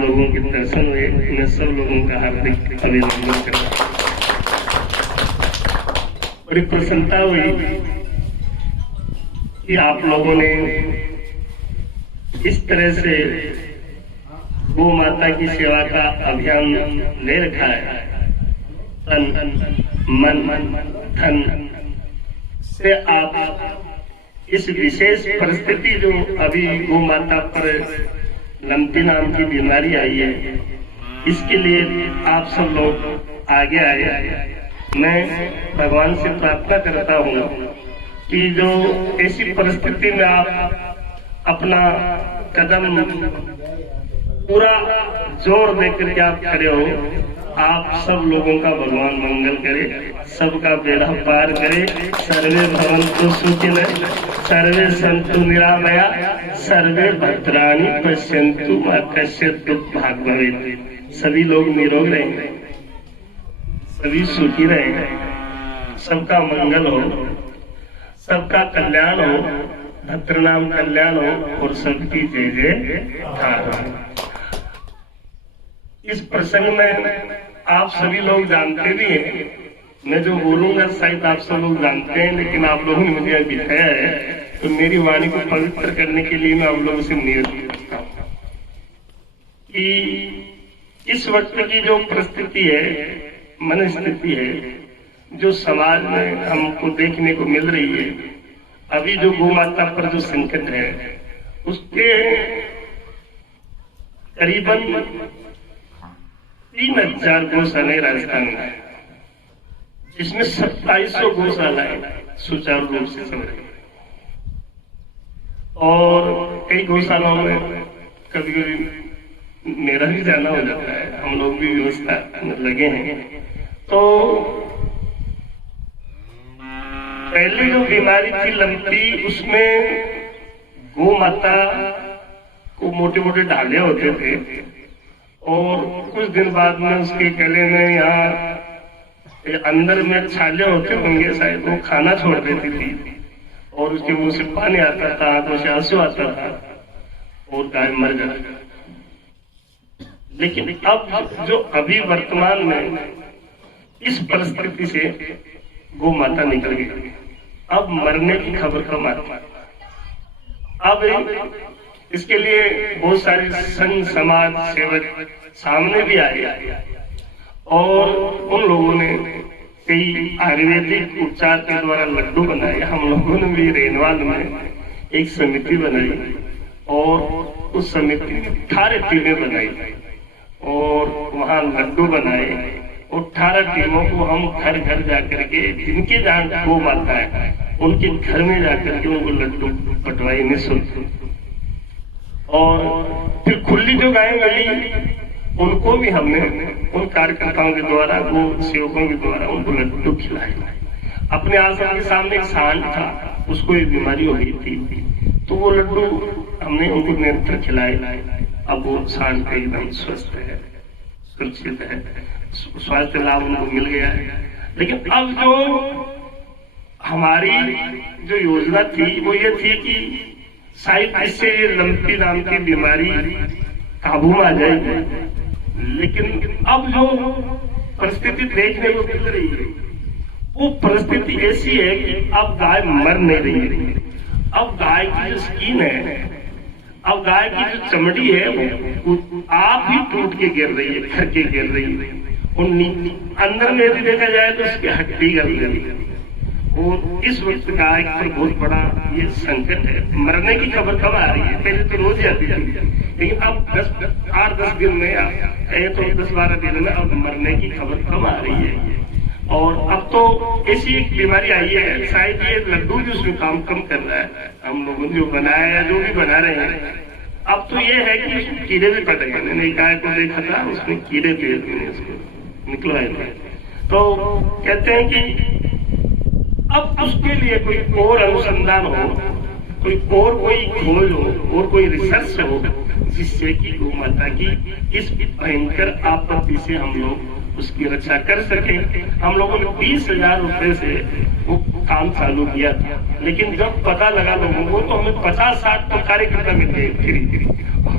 लोगों के दर्शन हुए। मैं सब लोगों का हार्दिक अभिनंदन करता हूँ। बड़ी प्रसन्नता हुई कि आप लोगों ने इस तरह से गौ माता की सेवा का अभियान ले रखा है। तन मन धन से आप इस विशेष परिस्थिति जो अभी गौ माता पर लंपी नाम की बीमारी आई है, इसके लिए आप सब लोग आगे आए। मैं भगवान से प्रार्थना करता हूँ कि जो ऐसी परिस्थिति में आप अपना कदम पूरा जोर देकर के आप खड़े हो, आप सब लोगों का भगवान मंगल करे, सबका बेड़ा पार करे। सर्वे भवन्तु सुखिनः, सर्वे सन्तु निरामया, सर्वे भद्राणि पश्यन्तु मा कश्चित् दुःखभाग् भवेत्। सभी लोग निरोग रहें, सभी सुखी रहें, सबका मंगल हो, सबका कल्याण हो, भद्रनाम कल्याण हो और सबकी जय जयकार हो। इस प्रसंग में आप सभी लोग जानते भी हैं, मैं जो बोलूंगा शायद आप सब लोग जानते हैं, लेकिन आप लोगों ने मुझे दिखाया है तो मेरी वाणी को पवित्र करने के लिए मैं आप लोगों से निवेदन करता हूँ कि इस वक्त की जो परिस्थिति है, मनस्थिति है, जो समाज में हमको देखने को मिल रही है, अभी जो गौ माता पर जो संकट है, उसके करीबन 3000 गौशालाएं राजस्थान में है, जिसमें 2700 गौशालाएं सुचारू रूप से चल रही है। और कई गौशालाओं में कभी कभी मेरा भी जाना हो जाता है, हम लोग भी व्यवस्था में लगे हैं। तो पहले जो बीमारी थी लंपी, उसमें गौ माता को मोटे मोटे ढाले होते थे और कुछ दिन बाद में उसके गले में यहाँ अंदर में छाले होते होंगे शायद, वो खाना छोड़ देती थी और उसके मुंह से पानी आता था, आंखों से आंसू आता था और गाय मर जाती। लेकिन अब जो अभी वर्तमान में इस परिस्थिति से गौ माता निकल गई, अब मरने की खबर कम आती। अब इसके लिए बहुत सारे संघ समाज सेवक सामने भी आए और उन लोगों ने कई आयुर्वेदिक उपचार के द्वारा लड्डू बनाए। हम लोगों ने भी रेनवाल में एक समिति बनाई और उस समिति में 18 टीमें बनाई और वहां लड्डू बनाए और 18 टीमों को हम घर घर जाकर के, जिनके जहाँ गौ माता है उनके घर में जाकर के उनको लड्डू बंटवाई निःशुल्क। और फिर खुली जो गायें मिली उनको भी हमने उन कार्यकर्ताओं के द्वारा, गो सेवकों के द्वारा उनको लड्डू खिलाए। अपने आश्रम के सामने एक सांड था, उसको एक बीमारी हो गई थी, तो वो लड्डू हमने उनको निरंतर खिलाए। अब वो सांड एकदम स्वस्थ है, सुरक्षित है, स्वास्थ्य लाभ उनको मिल गया है। लेकिन अब जो हमारी जो योजना थी वो ये थी कि शायद इससे लंपी नाम की बीमारी काबू में आ जाएगी। लेकिन अब जो परिस्थिति देखने को मिल रही है वो परिस्थिति ऐसी है कि अब गाय मर नहीं रही है। अब गाय की जो स्किन है, अब गाय की जो चमड़ी है वो आप ही टूट के गिर रही है, घर के गिर रही है। अंदर में यदि देखा जाए तो उसकी हड्डी गिर रही है। और इस वक्त गाय पर बहुत बड़ा ये संकट है। मरने की खबर कब आ रही है? पहले तो रोज आती थी, लेकिन अब 8-10 दिन में तो 10-12 दिन में अब मरने की खबर कब आ रही है। और अब तो ऐसी एक बीमारी आई है, शायद ये लड्डू भी उसमें काम कम कर रहा है। हम लोगों ने जो बनाया है, जो भी बना रहे हैं, अब तो ये है कि उसमें कीड़े भी पड़ गए। मैंने गाय को देखा था, उसमें कीड़े थे, उसको निकलवाए थे। तो कहते हैं कि अब उसके लिए कोई और अनुसंधान हो, कोई खोज हो और कोई रिसर्च हो, जिससे कि गौ माता की इस भयंकर आपत्ति से हम लोग उसकी रक्षा कर सके। हम लोगों ने 20,000 रुपए से वो काम चालू किया था, लेकिन जब पता लगा लोगों को तो हमें 50-60 तो कार्यकर्ता मिल गए फ्री।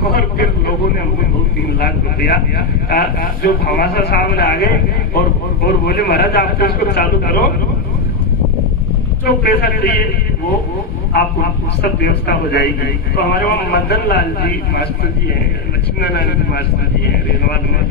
और फिर लोगों ने हमको 2-3 लाख रुपया जो भामाशाह साहब आ गए और बोले महाराज आप तो इसको चालू करो, जो पैसा चाहिए वो आपको सब व्यवस्था हो जाएगी। तो हमारे वहाँ मदन लाल जी मास्टर जी हैं, लक्ष्मी नारायण जी मास्टर जी हैं रेलवाल में,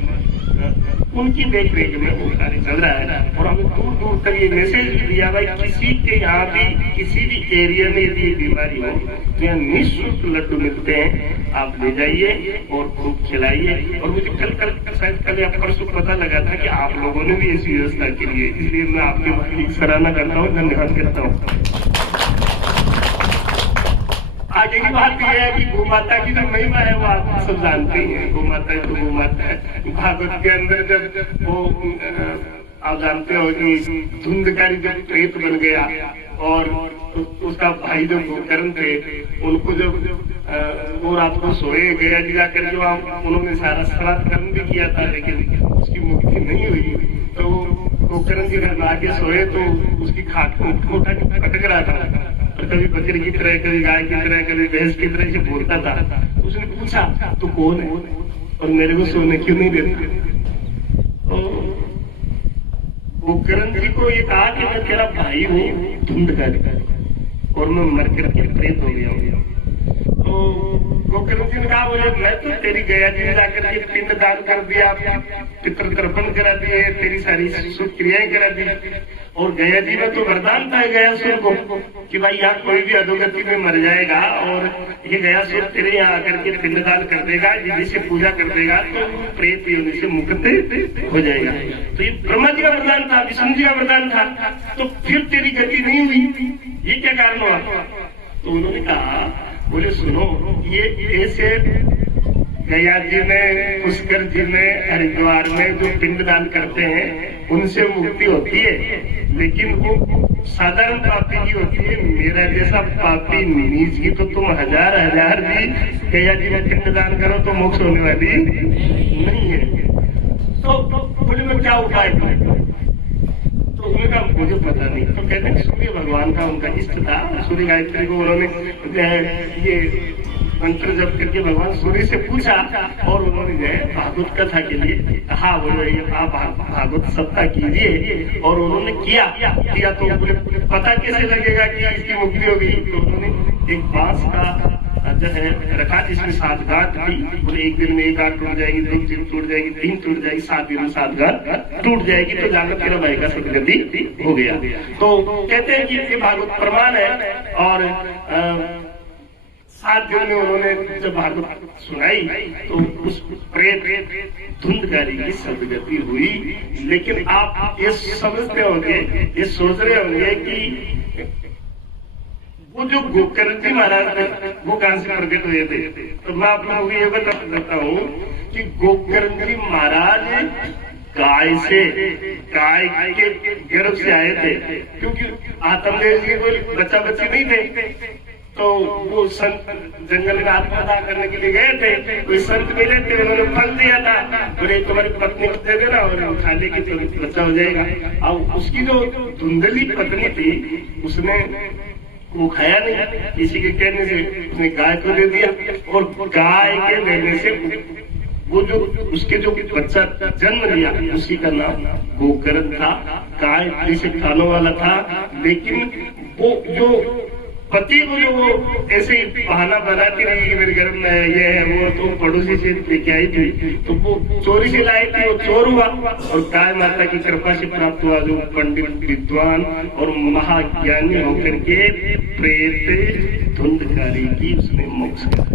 उनकी देख रेख में वो कार्य चल रहा है। और हमें दूर दूर तक ये मैसेज दिया भाई किसी के यहाँ भी किसी भी एरिया में यदि बीमारी हो तो यहाँ निःशुल्क लड्डू मिलते हैं, आप ले जाइए और खूब खिलाइए। और मुझे कल या परसों पता लगा था कि आप लोगों ने भी ऐसी व्यवस्था की है, इसलिए मैं आपकी सराहना करता हूँ, धन्यवाद करता हूँ। आगे की बात यह है कि गौ माता की जो महिमा है वो आप सब जानते ही हैं। गौ माता तो गौ माता है। भागवत के अंदर जब वो आप जानते हो कि धुंधकारी जब प्रेत बन गया और उसका भाई जो गोकर्ण थे उनको जब वो रात को सोए गया जी जाकर जो उन्होंने सारा श्राद्ध कर्म भी किया था लेकिन उसकी मुक्ति नहीं हुई, तो गोकर्ण जी घर लाके सोए तो उसकी खाट को उठा के पटक रहा था, कभी बकरी की तरह, कभी गाय की तरह, कभी भैंस की तरह से बोलता था। उसने पूछा तू कौन है और मेरे को सोने क्यों नहीं देता? तो गोकर्ण जी को ये कहा कि मैं तेरा भाई हूँ धुंधकारी और मैं मर करके प्रेत हो गया हूँ। तो गोकर्ण जी ने कहा बोले मैं तो तेरी गया जी में जाकर के पिंड दान कर दिया, पितृ तर्पण करा दिए, तेरी सारी शुभ क्रियाएं करा दी। और गया जी में तो वरदान था गयासुर को कि भाई यहाँ कोई भी अधोगति में मर जाएगा और ये गयासुर तेरे यहाँ आकर के पिंडदान कर देगा, विधि से पूजा कर देगा तो प्रेत योनि से मुक्त हो जाएगा। तो ये ब्रह्मा जी का वरदान था, विष्णु जी का वरदान था, तो फिर तेरी गति नहीं हुई, ये क्या कारण हुआ? तो उन्होंने कहा बोले सुनो, ये ऐसे गया जी में, पुष्कर जी में, हरिद्वार में जो पिंडदान करते हैं उनसे मुक्ति होती है, लेकिन वो साधारण पापी की होती है। मेरा जैसा पापी नीच की तो तुम हजार भी गया जी में पिंडदान करो तो मोक्ष होने वाली नहीं है। तो बोले मैं क्या उपाय करूं? तो उन्होंने कहा मुझे पता नहीं। तो कहते हैं सूर्य भगवान का उनका इष्ट था, सूर्य गायत्री को उन्होंने ये मंत्र जप करके भगवान सूर्य से पूछा और उन्होंने जो है भागवत कथा के लिए कहा बोले आप भागवत सप्ताह कीजिए। और उन्होंने किया तो बोले पता कैसे लगेगा कि इसकी मुक्ति होगी? तो उन्होंने एक बांस का जो है रखा जिसमें 7 गांठ थी। बोले एक दिन में 1 गांठ टूट जाएगी, 2 दिन टूट जाएगी, 3 टूट जाएगी, 7 दिन में 7 गांठ टूट जाएगी, तो जाकर तेरा भाई का सदगति हो गया। तो कहते हैं कि ये भागवत प्रमाण है। और 7 दिन में उन्होंने जब भागवत सुनाई तो उस प्रेत धुंधकारी की सदगति हुई। लेकिन आप ये समझते होंगे, ये सोच रहे होंगे कि वो जो गोकर्ण जी महाराज थे वो कहां से प्रकट हुए थे? तो मैं आप लोगों को ये बता देता हूँ कि गोकर्ण जी महाराज गाय के गर्भ से आए थे, क्योंकि आत्मदेव जी कोई बच्चा बच्ची नहीं थे। तो वो संत जंगल में आत्मदाह करने के लिए गए थे, कोई संत मिले थे, उन्होंने फल दिया था, बोले तुम्हारी पत्नी को दे देना और खा लेगी तो बच्चा हो जाएगा। अब उसकी जो धुंधली पत्नी थी उसने वो खाया नहीं, किसी के कहने से उसने गाय को दे दिया और गाय के देने से वो जो उसके जो बच्चा जन्म लिया उसी का नाम गोकर्ण था। गाय से खाने वाला था, लेकिन वो जो पति को जो वो ऐसे ही बहाना बनाती रही कि मेरे घर में ये है वो, तो पड़ोसी से लेके आई थी, तो वो चोरी से लाई थी, वो चोर हुआ और गाय माता की कृपा से प्राप्त हुआ जो पंडित विद्वान और महाज्ञानी होकर के प्रेत धुंधकारी की उसने मोक्ष किया।